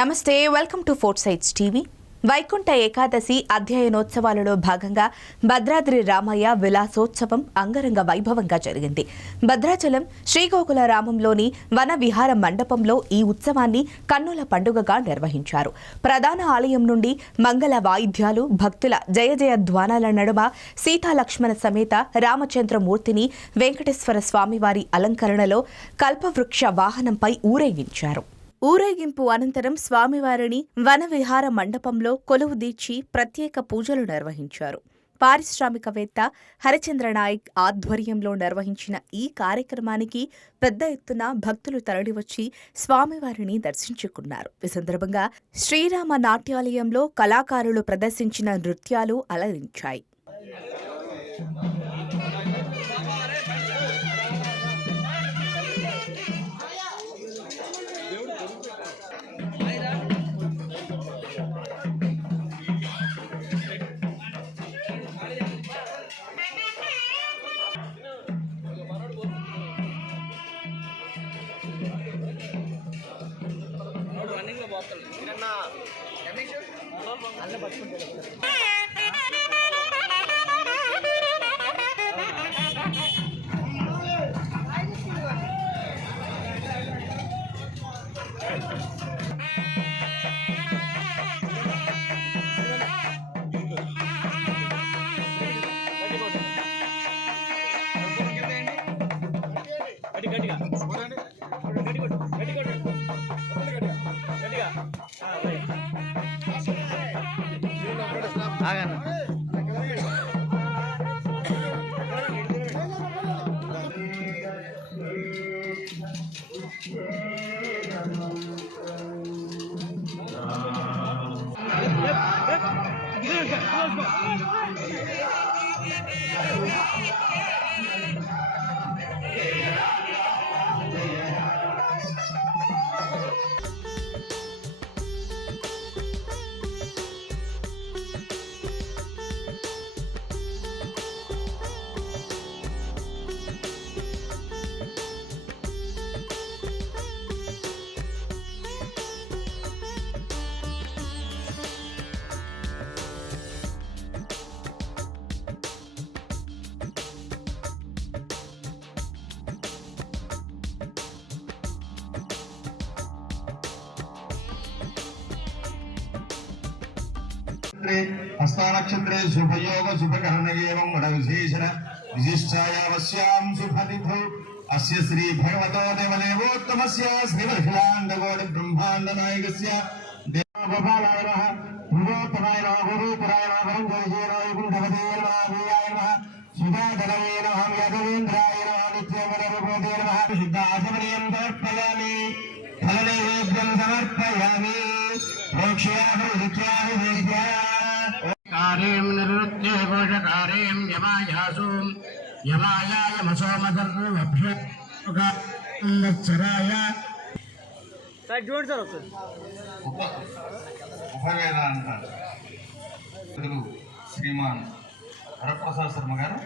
నమస్తే, welcome to fort sights TV. Vaikuntha Ekadashi అధ్యయనోత్సవాలలో భాగంగా భద్రాద్రి రామయ్య విలాసోత్సవం అంగరంగ వైభవంగా జరిగింది. భద్రాచలం శ్రీగోకుల రామంలోని వన విహార మండపంలో ఈ ఉత్సవాన్ని కన్నుల పండుగగా నిర్వహించారు. ప్రధాన ఆలయం నుండి మంగళ వాయిద్యాలు, భక్తుల జయ జయ ధ్వానాల నడుమ సీతాలక్ష్మణ సమేత రామచంద్రమూర్తిని వెంకటేశ్వర స్వామివారి అలంకరణలో కల్పవృక్ష వాహనంపై ఊరేగించారు. ఊరేగింపు అనంతరం స్వామివారిని వనవిహార మండపంలో కొలువుదీర్చి ప్రత్యేక పూజలు నిర్వహించారు. పారిశ్రామికవేత్త హరిచంద్ర నాయక్ ఆధ్వర్యంలో నిర్వహించిన ఈ కార్యక్రమానికి పెద్ద ఎత్తున భక్తులు తరలివచ్చి స్వామివారిని దర్శించుకున్నారు. ఈ సందర్భంగా శ్రీరామ నాట్యాలయంలో కళాకారులు ప్రదర్శించిన నృత్యాలు అలరించాయి. हस्तानक्षत्रे शुभयोग शुभकर्ण एवं वडविशेषण विशिष्टायावस्यां शुभतिथौ अस्य श्री भगवतो देवदेवोत्तमस्य श्रीमहिलाण्डकोटि ब्रह्माण्ड नायकस्य देवगोपालाय नमः भुवोत्तमाय नमः गुरुपुराय नमः वरंजयेनाय गुणवते नमः वीराय नमः सुधाधराय नमः यदवेन्द्राय नमः नित्यमनरूपते नमः शुद्धाचमनीयं समर्पयामि फलनैवेद्यं समर्पयामि मोक्षयाभिरुच्याभिवेद्या कार्यं निवृत्ते घोषकार्यं यमायासुं यमायाय मसोमदर्वभ्यकाय साइड जोड़ सर वस्तु ఉపవేద అంటారు. శ్రీమాన్ వరప్రసాద్ శర్మ గారు